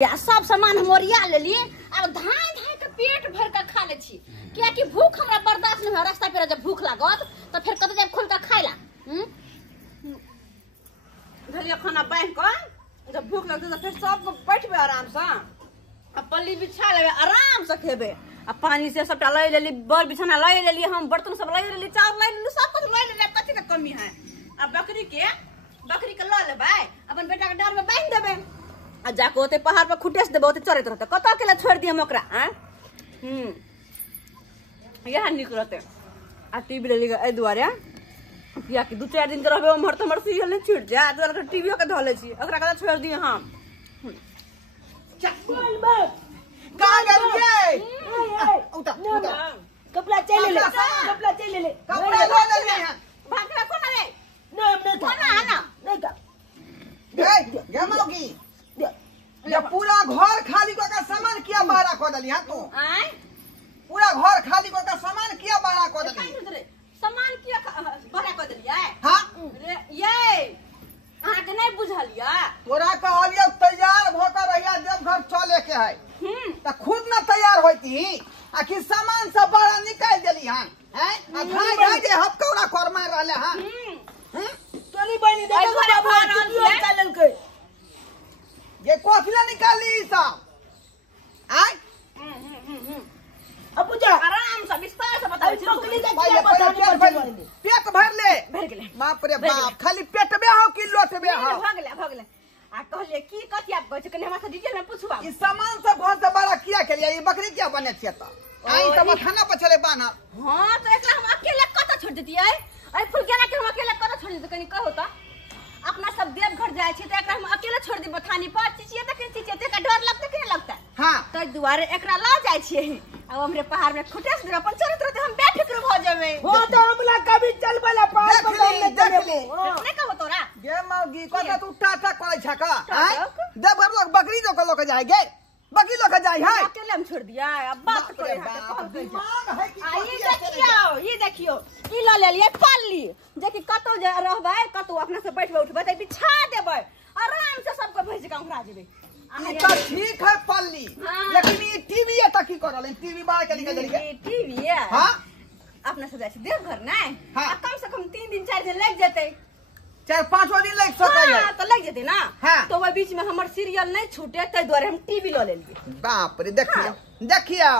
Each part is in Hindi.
या सब सामान हम ओरिया लेली। अब धान धान के पेट भर के खा ले छी, क्या कि भूख हमरा बर्दाश्त नहीं हो। रास्ता पे जब भूख लागत तो फिर कत जब खोल के खाइला धरिया खाना बांध कर, जब भूख लगते तो फिर सब बैठबे आराम से, अब पल्ली बिछा लेबे आराम से खेबे। अब पानी से सबटा लै लेली, बर बिछाना लै लेली, हम बर्तन सब लै लेली, चावल लै लेली, सब कुछ लै लेली। कथी के कमी है? अब बकरी के ल लेबै, अपन बेटा के डाल में बांध देबे, आ जाके ओते पहाड़ पर खुटेस देबे, ओते चरत रहते। कत के छोड़ दिए हम ओकरा? यह निक रहते। आ टीवी लेली ए दुआरे किया कि 2-4 दिन के रहबे उमहर तमहर सीरियल नहीं छूट जाए, दुआरे टीवीओ के धले छी, ओकरा कत छोड़ दिए हम। कहां गेल ये? उता कपड़ा चले ले, कपड़ा चले ले, कपड़ा ले ले है। भागला कोन रे? ना हमने कोन आना नहीं का गे मौगी, ये पूरा घर खाली को का सामान किया बारा को दली हां तू? आय पूरा घर खाली को का सामान किया बारा को दली? सामान किया बड़ा कर दिलियै? हां रे ये अहाँ के नहीं बुझलिया? तोरा कहलिए तैयार भ कर रहिया, जब घर चले के है त खुद न तैयार होती, आखिर सामान सब बारा निकाल देली हां हैं? आ धाय धाय जे हपकौड़ा कर मार रहले हां। तोली बनी देखो बाबू वीडियो चलन के ये कोफिला निकाली सब आय। अब पूजा आराम से विस्तार से बताओ। टोकरी का क्या बताने पर पेट भर ले। भर गेले, बाप रे बाप, खाली पेटबे हो कि लोटबे हो? भगले आ कहले की कथि आप कहै छै, कने हमरा से डिटेल में पूछबा। ई सामान सब घर से बड़ा किया के लिए? ये बकरी क्या बने छिए त? आई सब खाना पर चले बाना। हां तो एकरा हम अकेले कत छोड़ देतियै? अरे फुलकेना के हम अकेले कत छोड़ देतियै? कनी कहो त। अपना सब देवघर जाय छै त एकरा हम अकेले छोड़ देबै थानी पर? चिचिए त के चिचिए त का डर लगते कि नहीं लगता? हां तै दुआरे एकरा ल जाय छियै। अब हमरे पहाड़ में खुटेस देबे, अपन चरत रहते हम बेफिक्र भ जेबै। हो तो हमला कभी चल बला पार पर हमने चले नहीं कहो तोरा गे मौगी कत तू टाटा करे छ का? आय देवघर लोग बकरी जो लोग जाए गे, बकरी लोग जाए है। अकेले हम छोड़ दिया। अब बात करे हां कहल गई दिमाग है कि ये देखियो ई ल लेलिए पल्ली, जे कि कतो जे रहबै, कतो अपना से बैठबै उठबै त बिछा देबै, आराम से सबको भेज के हमरा जेबै। तो ठीक है पल्ली, लेकिन ये टीवी है त की करल? टीवी बाहर के निकल गई ये टीवी है हां। अपना से जाय छै देवघर नहीं? हाँ। कम से कम 3 दिन 4 दिन लग जेतै। 4-5 दिन लग सकै है। हां तो लग जेतै ना। हाँ। तो वो बीच में हमर सीरियल नहीं छूटे, तै द्वारे हम टीवी ल लेलिए। बाप रे देखियो देखियो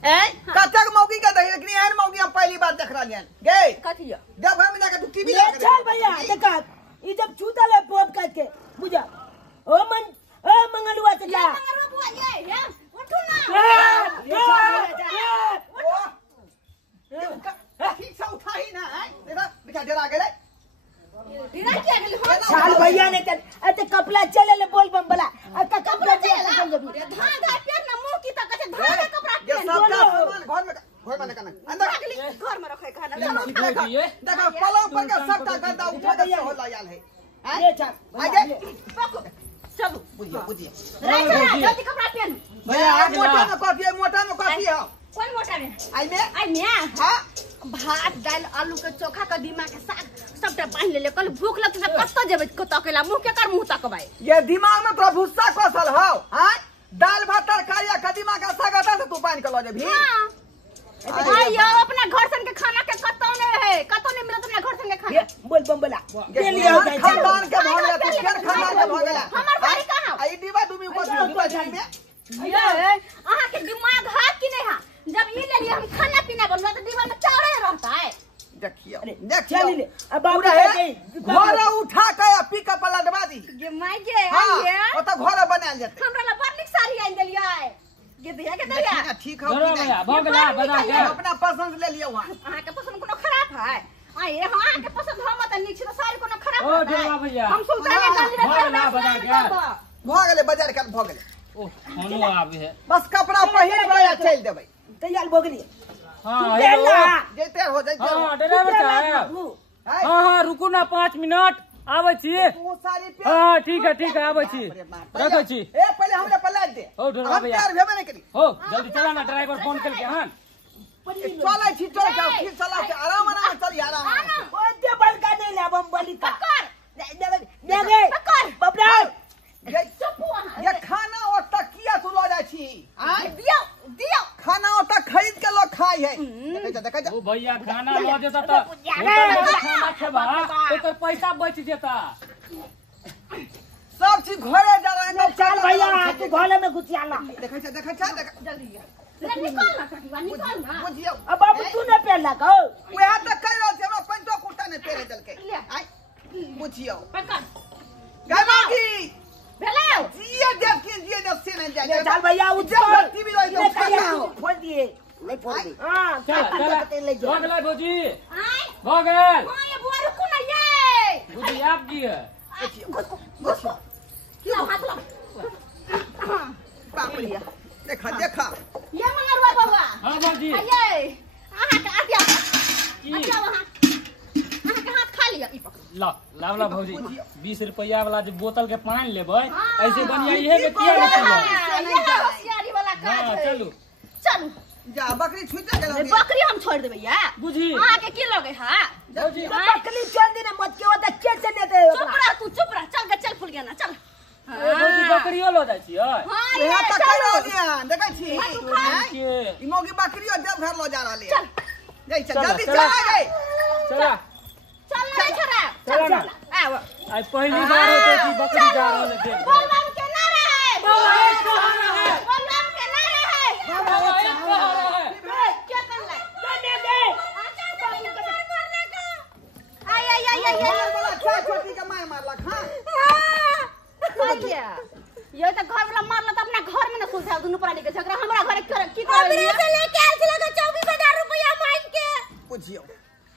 ए कतक मौगी का देख, लेकिन एहन मौगी हम पहली बार देख रहलियन गे। कथि है? देवघर में जाके तू टीवी ले चल भैया देखा ई जब छूतल है पोप काट के बुझा ओ मंगलुआ चला मंगलवा बुआ ये उठू ना। ठीक से उठाई ना है, देखा बेटा डरा गेले। ढिरा क्या गेल हो? चल भैया ने चल अते कपड़ा चले ले बोल बम बला अते कपड़ा चले चल जब धान गा पेट ना मुंह की त कथे धान के कपड़ा ये पहन सब सामान घर में देखना अंदर घर में रखे खाना। देखा पलंग पर का सबटा गद्दा उठा के हो लायल है। ये चल आगे पको चलो बुझिए जल्दी कपड़ा पहन। भैया मोटा में कॉफी है। कौन मोटा में? आई में हां भात दाल आलू के चोखा कदीमा के साग सबटा बांध ले। कल भूख लगते त कत जेबै कत अकेला मुंह के कर मुंह तकबै? ये दिमाग में तो भुस्सा कसल हो हां। दाल भात तरकारी कदीमा का साग आता तो तू बांध के ल जेबी। हां यो अपना घर सन के खाना के कतो नहीं है, कतो नहीं मिलत अपना घर सन के खाना। बोल बम बला के लिए खानदान के भगला तो फिर खानदान के भगला हमर बारी कहां? आई दीवा तुम को दीवा जान में ये अहाँ के दिमाग है कि नहीं है? जब ई ले लिए हम खाना पीना बनवा तो दीवार में चावल रहता है। देखियो चल ले अब बाबू घर उठा के पिकअप वाला दबा दी। ये माइके हां है ओ तो घर बनाल जते। हमरा ला बड़ निक साड़ी आइन देलियै। ये दिया के दिया ठीक हो कि नहीं? भगला बता के अपना पसंद ले लियो वहां। अहाँ के पसंद कोनो खराब है? आए अहाँ के पसंद हम त नीक छ, साड़ी कोनो खराब ओ है? देवा भैया हम सुल्ताने गंज में भगला बता के भ गेले बाजार का भ गेले। ओ खानो आवे है। बस कपड़ा पहिर के चल देबै। तैयार भोगली हां हेलो जैते हो जैते हां ड्राइवर साहब हां रुकू ना 5 मिनट आबै छी। तू साड़ी पे हां ठीक है आबै छी रखै छी। ए पहले हमरा पला दे। ओ ड्राइवर हम भैया तैयार भेबे नहीं करी। हो जल्दी चला ना, ड्राइवर फोन करके हां चलै छी चल के फिर चला के आराम चली आराम। ओ दे बलका नहीं ले बम बली का कर दे दे पकड़ बबरा ये खाना और तकिया तू लो जाय छी दियो खाना और तक खरीद के लोग खाई है देखै जा ओ भैया खाना लो जेता त होटल में खाना खेबा तो पैसा बच जेता सब चीज घरे जा रहे हैं चल भैया तू घरे में घुसिया ला देखै जा जल्दी निकल ना कटिवा निकल ना बुझियो अब बाबू तू ने पहला को वह त कह रहल छै हमरा पंचो कुटा ने पेरे देलकै आइ बुझियो पकड़ गमागी भेलो जिए देव से नहीं जाए चल भैया जब टीवी लो खोल दिए नहीं फोड़ दे हां चल ले जा भगला भौजी आय भगल हां ये बुआ रुको ना ये भौजी आप की है लो हाथ लो बाप रे देखा ये मंगरवा बाबा हां भौजी ये आहा के आदिया की अच्छा वहां आहा के हाथ खा लिया ई पकड़ लावला भौजी 20 रुपया वाला जो बोतल के पानी लेबै ऐसे बढ़िया इहे में किया नहीं ये होशियारी वाला काज हां है चलू जा बकरी छूट गेल बकरी हम छोड़ देबै या बुझी आहा के की लगे हां भौजी बकली छोड़ दे मत के ओदा कैसे लेते चुप रह चल के चल फुल गया ना चल ए भौजी बकरियो लो जाइ छियै हां यहां ये तक चलो कहियो देखै छी के ई मोगी बकरियो देव घर लो जा रहले चल जई चल, जल्दी चल। चला गई चला चल नहीं छोरा चल ना आओ आज पहली बार होते कि बकरी जा रहल है देख बोलबम के ना रहे बोलबम के ना रहे क्या कर ले दे दे अच्छा बाबू के मारने का आई घर वाला क्या छोटी के मार लख हां भैया ये तो घर वाला मारला तो अपना घर में ना सुलझा दुनु प्राणी के झगड़ा हमरा घरे की कर लिया से लेके आल छला 24000 रुपया मांग के बुझियो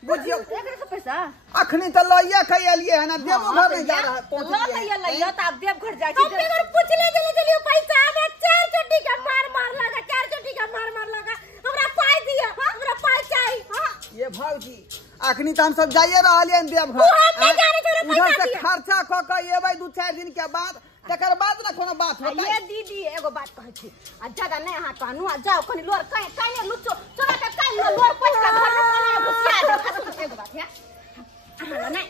एकरे से पैसा अखनी तो लइया कह एलिए है ना देवो घर में जा रहा लो लइया तो आप देव घर जाई अपने घर पूछ ले जल्दी पैसा हमें 4 चोटी का मार लगा 4 चोटी का मार लगा हमरा पाई दिया हमरा पाई चाहिए ये भौजी अखनी तो हम सब जाइए रहलिए देव घर उधर से खर्चा क के एबै 2-4 दिन के बाद तकर बाद ना कोनो बात होतै ये दीदी एगो बात कहै छी आ ज्यादा नहीं हाथ कहनु आ जाओ कनी लोर काई लुचो चोरा के काई लोर पच के घर में कोना घुसिया दे एगो बात है आहा नहीं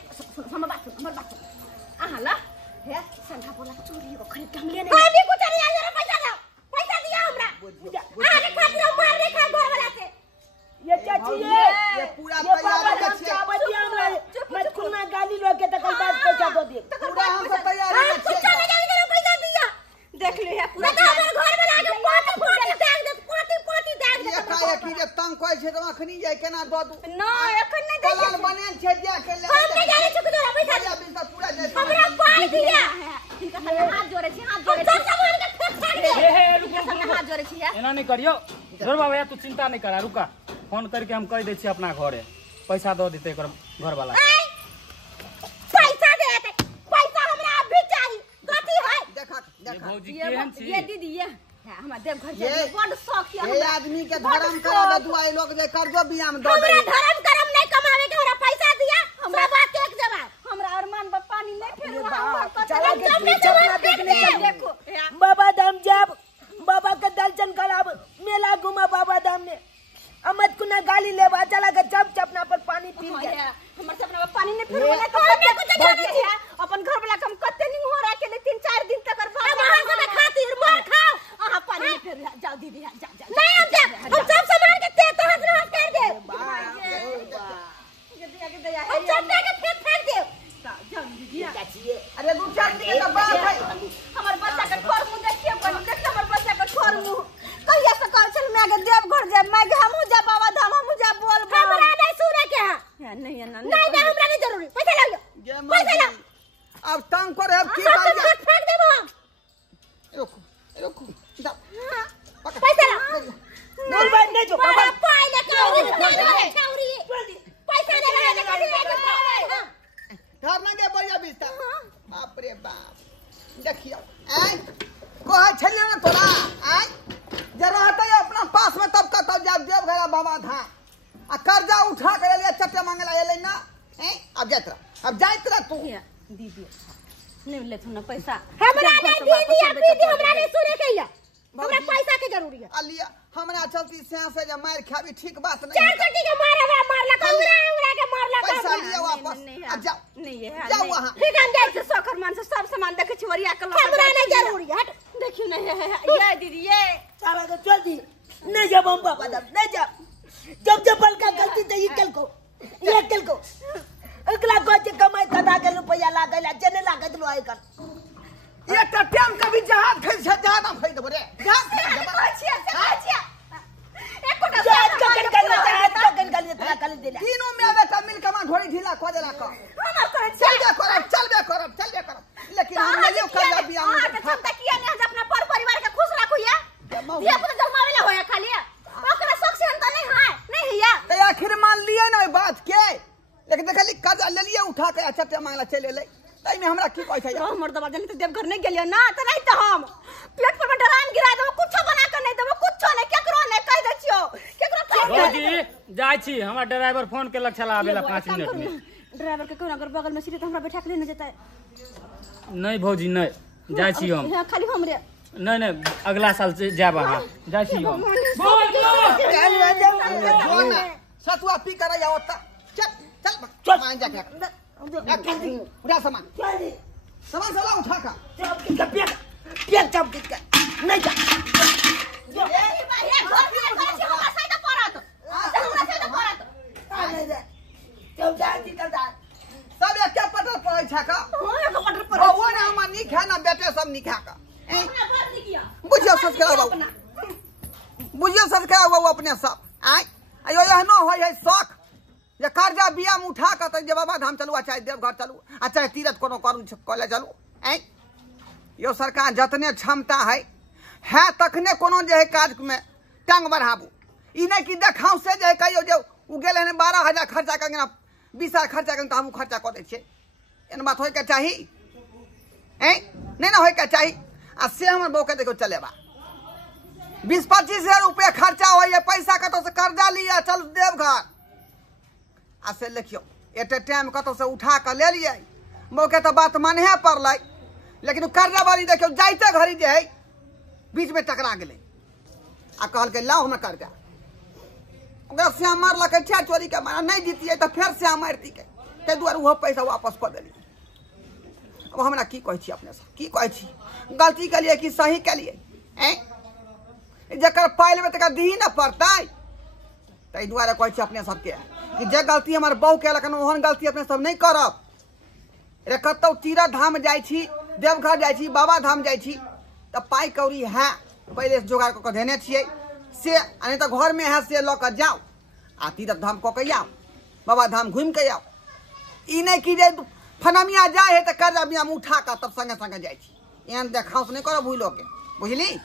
हमर बात आहा ला हे संधा बोला चोरी एगो खरीद के हम लेने अभी कुछ नहीं आ रहा पैसा दिया हमरा आगे खातिर मार रे खा घर वाला से ये चाची ये पूरा तैयार हम छै क्या बतिया हमरा मत खुना गाली लो के तकर बाद पैसा दो दे पूरा हम सब तैयार छै पैसा दिया देख ले है पूरा बता हमर घर में लाके पाटी दाग दे ये काहे की जे तंग कोइ छै त अखनी जाय केना द दू ना एखन नहीं दे कलाल बने छै दिया के ले हम नहीं जाने छी तोरा पैसा बिल तो पूरा दे हमरा पाई दिया इनका साथ हाथ जोड़े छी सब सामान के फेंक दे हे रुको हाथ जोड़े छी एना नहीं करियो जोर बाबा तू चिंता नहीं करा रुका फोन करके हम कह दे छी अपना घरे पैसा दो देते एकर घर वाला पैसा दे पैसा हमरा अभी चाहिए कथी है देखा ये भौजी केहन छी ये दीदी ये हमरा देव घर ये- जाए बड़ शौक है ये आदमी के धर्म करे के दुआई लोग जे कर्जो बियाम दो दे हमरा धर्म करम नहीं कमावे के हमरा पैसा दिया हमरा बात एक जवाब हमरा अरमान बा पानी नहीं फेर चला के चला देखने चल देखो बाबा धाम जाब बाबा के दर्शन कराब मेला घुमा बाबा धाम में अमत कुना गाली लेवा चला के चप चपना पर पानी पी गया हमर सब ना पानी नहीं फेर वाला तो अपन घर वाला कम कते नहीं हो रहा के 3-4 दिन तक हम से खातिर मार खाओ आहा पानी नहीं फेर जाओ दीदी जा नहीं हम सब सामान के ते तो हाथ कर दे हम सब के फेंक दे जाओ दीदी अरे 2-4 दिन के बाद है हमर बच्चा के ठोर मुंह देखिए देखिए हमर बच्चा के ठोर मुंह कहिया से कल चल मैं के देव घर जाए मैं के हमहू जा बाबा धाम हमहू जा बोल हमरा नहीं सुने के है नहीं है ना नहीं हमरा नहीं जरूरी पैसा ले लो पैसा लो अब तंग करे अब की कर जा फेंक देबो हम रुको जा पैसा लो बोल भाई नहीं जो बाबा पाई ले काउरी पैसा दे घर ना दे बढ़िया बिस्ता बाप रे बाप देखियो आय कोहा छले ना तोरा आय जरा हटे अपना पास में तब कतौ जा देव घर बाबा धाम आ कर्जा उठा के ले चट्टे मांगला एले ना अब जाइत रह तू दीदी नहीं ले तू ना पैसा हमरा नहीं दीदी हमरा नहीं सुने के हमरा पैसा के जरूरी है अलिया हमरा चलती से से जे मार खाबी ठीक बात नहीं 4 कोटी के मारला हमरा के मारला पैसा लिया वापस नहीं आ जाओ नहीं है जाओ वहां ठीक है हम जाए सोकर मान से सब सामान देखे छी वरिया के हमरा नहीं जरूरी हट देखियो ना ये दीदी ये सारा को चल दी नहीं जब हम बाबा दाम नहीं जब बल का गलती तो ये कल को अगला को कमाई कदा के रुपया लागल जने लागत लो आइकन ये त टाइम कभी जहाज खै छ जहाज हम खै देबो रे जहाज का कन कर दिला तीनों में बेटा मिल के मां ढोरी ढीला क देला क चलबे करब लेकिन हम नहीं कर बिया हां त क्षमता किया ने अपना परिवार के खुश रखू या ये तो जमावेला होया खाली ओकरा शौक से हम नहीं है नहीं हिया तो आखिर मान लिए ना बात के लेकिन देखली कर्जा ले लिए उठा के चट्टे मांगला चले ले तई में हमरा की कहै छै हमर दबा जन त देवघर नहीं गेलियो ना त नहीं त हम पेट पर डरान गिरा देबो कुछ बना के नहीं देबो कुछ नहीं केकरो नहीं कह दे छियो केकरो भौजी जाय छी हमरा ड्राइवर फोन केलक छला आबेला 5 मिनट में ड्राइवर के कोना अगर बगल में सीट त हमरा बैठा के ले न जेतै नहीं भौजी नहीं जाय छी हम खाली हमरे नहीं अगला साल से जाब अहाँ जाय छी हम सतुआ पी कर या ओता चल मान जा के उड़ा सामान साला उठा का पेट चप के नहीं जा सब एक पटर पड़ै छ का वो ना हम नी खा ना बेटे सब नी खा का बुझियो सच करा बाबू अपने सब आय अयो एहनो होय है शौक जे कर्जा बिया में उठा के जे बाबा धाम चलू चाहे देवघर चलू चाहे तीरथ कोनो करू कॉलेज चलू आय यो सरकार जतने क्षमता है तखने कोनो जे है काज में टांग बढ़ाबू ई नहीं कि देखाऊ से जे कहियो जे उ गेल है 12,000 खर्चा कर 20,000 खर्चा कर हम खर्चा कर दे छे एन बात होय के चाही नहीं ना होय के चाही आ से हमर बौ के देखो चलेबा 20-25 हजार रुपया खर्चा हो पैसा कतो से कर्जा लिया चल देवघर आ से लिखियो एटे टाइम कतो से उठा के ले लिए मौके तो बात मानहे पड़लै लेकिन कर्जा वाली देखियो जाइते घड़ी जे है बीच में टकरा गेलै आ कहल के लाओ हम कर्जा ओकरा से मारलकै छा चोरी के मारा नहीं जीतिए तो फिर से मारती के ते दुआरे वो पैसा वापस कर देली अब हमरा की कहै छी अपने से की कहै छी गलती के लिए कि सही के लिए जकर पाइल में तक दी न पड़तै तै दुआरे कहै छी अपने सबके कि जे गलती हमर बहू केलक ओहन गलती अपने सब नहीं करब रे कतौ तीरथ धाम जाइ छी देवघर जाइ छी बाबा धाम जाइ छी त पाई कौड़ी है पहले से जोगाड़ क देने छियै से नहीं तो घर में है से ल के जाओ आ तीरथ धाम क के आओ बाबा धाम घूम के आओ ई नहीं कि जे फनमिया जाए है त कर्जा बिया में उठा के तब संगे संगे जाइ छी एहन देखाउस नहीं करब भूलो के बुझली।